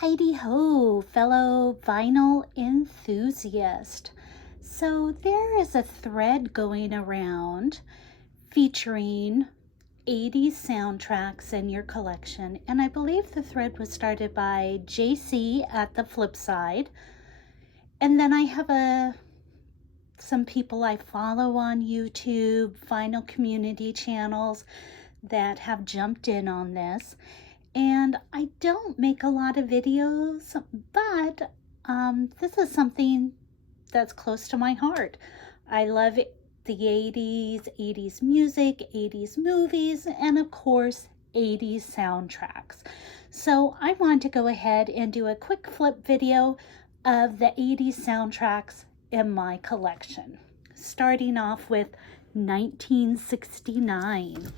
Heidi ho, fellow vinyl enthusiast. So there is a thread going around featuring 80s soundtracks in your collection, and I believe the thread was started by JC at the flip side. And then I have some people I follow on YouTube, vinyl community channels that have jumped in on this. And I don't make a lot of videos, but this is something that's close to my heart. I love the 80s music, 80s movies, and of course, 80s soundtracks. So I want to go ahead and do a quick flip video of the 80s soundtracks in my collection, starting off with 1969.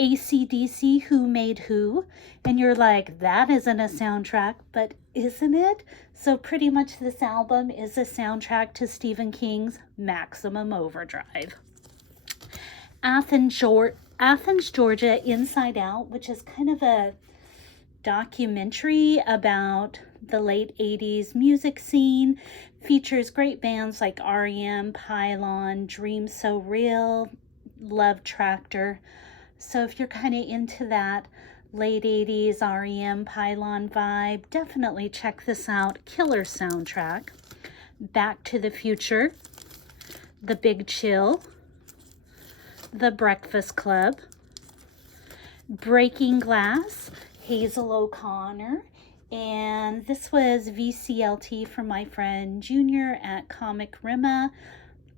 AC/DC, Who Made Who? And you're like, that isn't a soundtrack, but isn't it? So pretty much this album is a soundtrack to Stephen King's Maximum Overdrive. Athens, Georgia, Inside Out, which is kind of a documentary about the late 80s music scene, features great bands like REM, Pylon, Dream So Real, Love Tractor. So if you're kind of into that late 80s REM Pylon vibe, definitely check this out. Killer soundtrack. Back to the Future, The Big Chill, The Breakfast Club, Breaking Glass, Hazel O'Connor, and this was VCLT from my friend Junior at Comic Rima.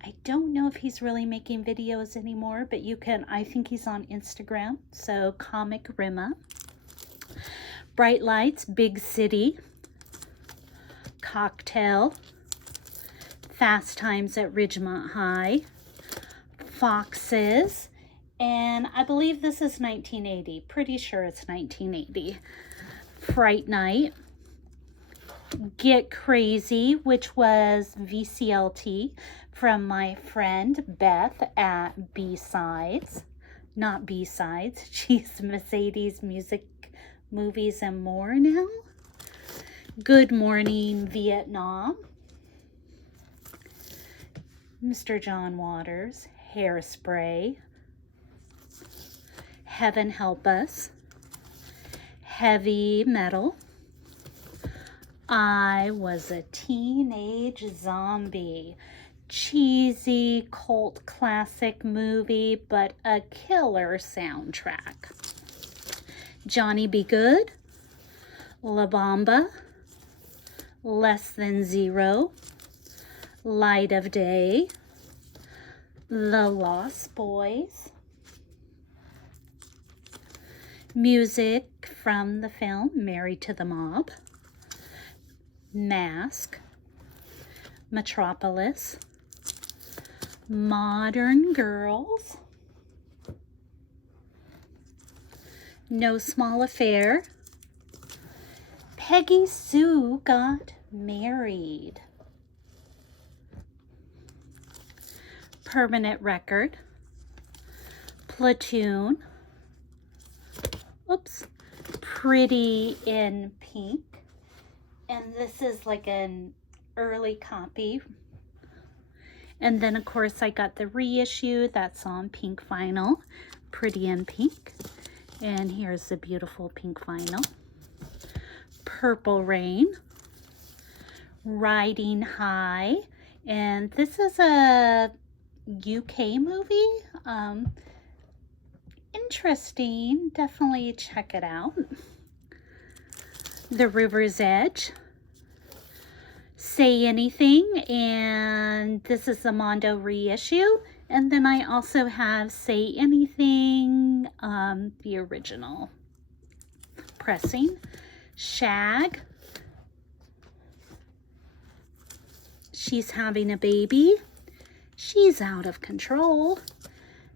I don't know if he's really making videos anymore, but you can, I think he's on Instagram, so Comic Rima. Bright Lights, Big City, Cocktail, Fast Times at Ridgemont High, Foxes, and I believe this is 1980. Pretty sure it's 1980. Fright Night, Get Crazy, which was VCLT from my friend Beth at B-Sides. Not B-Sides, she's Mercedes Music, Movies, and More now. Good Morning Vietnam, Mr. John Waters, Hairspray, Heaven Help Us, Heavy Metal, I Was a Teenage Zombie. Cheesy cult classic movie, but a killer soundtrack. Johnny Be Good, La Bamba, Less Than Zero, Light of Day, The Lost Boys. Music from the film Married to the Mob, Mask, Metropolis, Modern Girls, No Small Affair, Peggy Sue Got Married, Permanent Record, Platoon, Pretty in Pink, and this is like an early copy. And then of course I got the reissue that's on pink vinyl, Pretty in Pink, and here's the beautiful pink vinyl. Purple Rain, Riding High, and this is a UK movie. Interesting, definitely check it out. The River's Edge, Say Anything, and this is the Mondo reissue. And then I also have Say Anything, the original pressing. Shag, She's Having a Baby, She's Out of Control.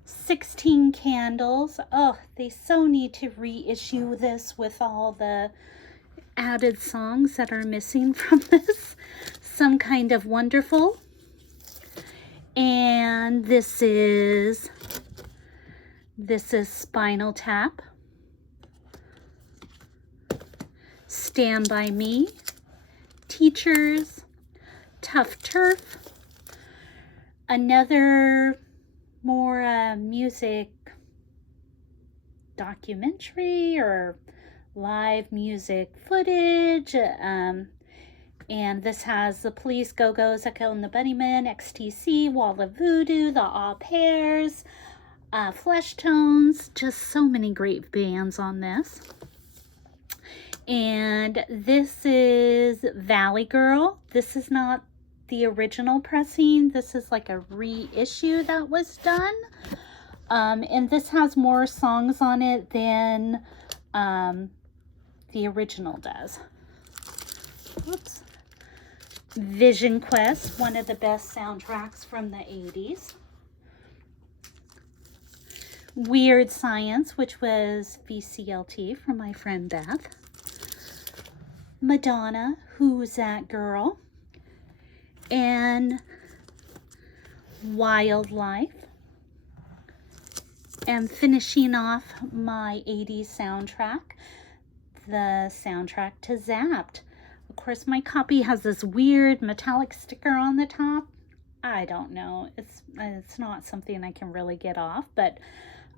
16 Candles. Oh, they so need to reissue this with all the added songs that are missing from this. Some Kind of Wonderful. And this is Spinal Tap. Stand By Me, Teachers, Tough Turf, another more music documentary or live music footage. And this has the Police, Go-Go's, Echo and the Bunnymen, XTC, Wall of Voodoo, the Au Pairs, Flesh Tones, just so many great bands on this. And this is Valley Girl. This is not the original pressing. This is like a reissue that was done. And this has more songs on it than the original does. Whoops. Vision Quest, one of the best soundtracks from the 80s. Weird Science, which was VCLT from my friend Beth. Madonna, Who's That Girl? And Wildlife. And finishing off my 80s soundtrack, the soundtrack to Zapped. Of course, my copy has this weird metallic sticker on the top. I don't know. It's not something I can really get off, but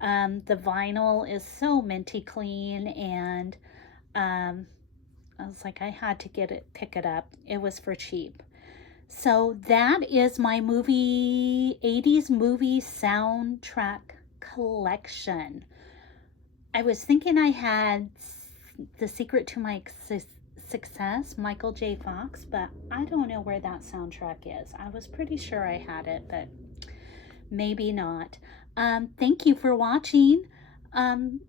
the vinyl is so minty clean, and I was like, I had to pick it up. It was for cheap. So that is my 80s movie soundtrack collection. I was thinking I had The Secret to My Success, Michael J. Fox, but I don't know where that soundtrack is. I was pretty sure I had it, but maybe not. Thank you for watching, and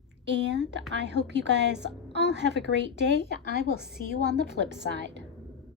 I hope you guys all have a great day. I will see you on the flip side.